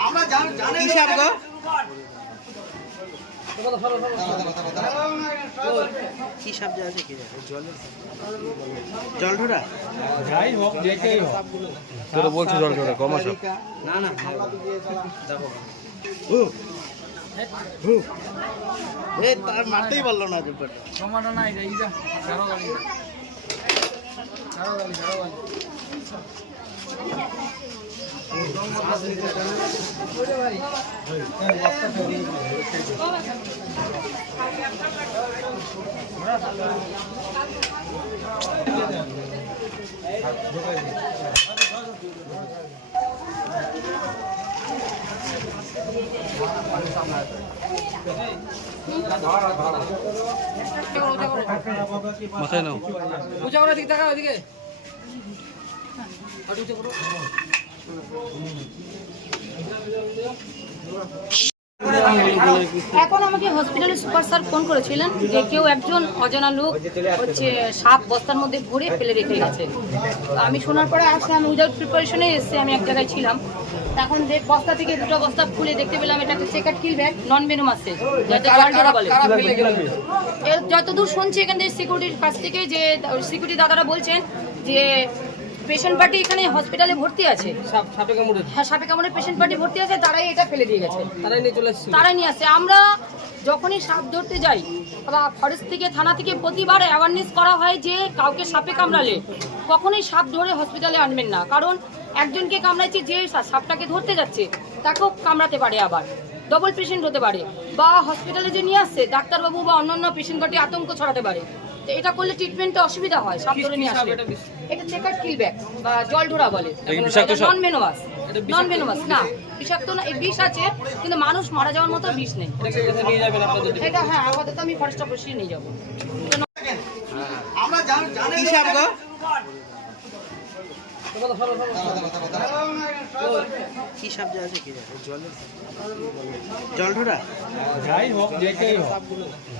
আমরা জানি কি গো? কি সাপ আছে কি জল ঢোড়া যাই হোক জল কমা সব না না দেখো। হু, হু। এ তার মারতেই পারল না টমাটো না এটা গাড়ি। গাড়ি গাড়ি। মাথায় নাও। উঁচা করে দিক উঁচা করো এখন আমাকে হসপিটালে সুপার স্যার ফোন করেছিলেন যে কেউ একজন অজানা লোক হচ্ছে সাপ বস্তার মধ্যে ভরে ফেলে রেখে গেছে। তো আমি শোনার পরে আসলাম উইদাউট প্রিপারেশনে এসে আমি এক জায়গায় ছিলাম। তখন দেখ বস্তা থেকে দুটো বস্তা খুলে দেখতে পেলাম এটা একটা চেকার কিল ব্যাগ নন বেনুম আছে যতদূর শুনছি এখান থেকে সিকিউরিটির কাছ থেকে যে সিকিউরিটি দাদারা বলছেন যে পেশেন্ট পার্টি এখানে হসপিটালে ভর্তি আছে। সাপে কামড়ে হ্যাঁ সাপে কামড়ে পেশেন্ট পার্টি ভর্তি আছে তারাই এটা ফেলে দিয়ে গেছে। তারাই নিয়ে চলে এসেছিল। তারা নিয়ে আসে। আমরা যখনই সাপ ধরতে যাই বা ফরেস্ট থেকে থানা থেকে প্রতিবার অ্যাওয়ারনেস করা হয় যে কাউকে সাপে কামড়ালে। কখনোই সাপ ধরে হসপিটালে আনবেন না। কারণ একজনকে কামড়াইছে যে সাপটাকে ধরতে যাচ্ছে তাকেও কামড়াতে পারে আবার। ডবল পেশেন্ট হতে পারে। বা হসপিটালে যে নিয়ে আসছে ডাক্তারবাবু বা অন্যান্য পেশেন্ট পার্টি আতঙ্ক ছড়াতে পারে। তো এটা করলে ট্রিটমেন্টে অসুবিধা হয় সাপ ধরে নিয়ে আসলে। এটা চেকার কিল ব্যাগ বা জল ঢোড়া বলে। নন মেনোয়াস নন ভেনোমাস না। বিষাক্ত না এই বিষ আছে কিন্তু মানুষ মারা যাওয়ার মতো বিষ নেই। এটা হ্যাঁ আপাতত আমি ফরেস্ট অফিসে নিয়ে যাব। আমরা জান- জানি কি যে আছে কি জলের জল ঢোড়া যাই হোক যেটাই হোক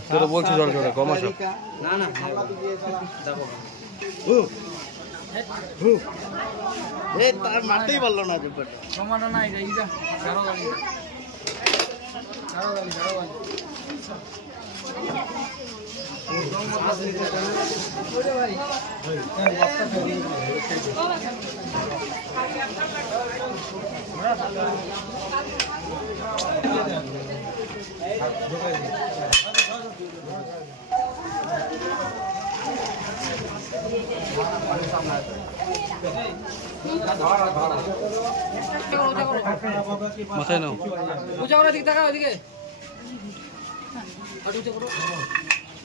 তুই তো জল জলে কমা সব না না হু। এ তার মারতেই পারল না জব্বারটা টমাটো না এটা ইটা গারো গাড়ি গারো গাড়ি গারো গাড়ি মাথায় নাও। উঁচা করে দিক তাকাও ওদিকে।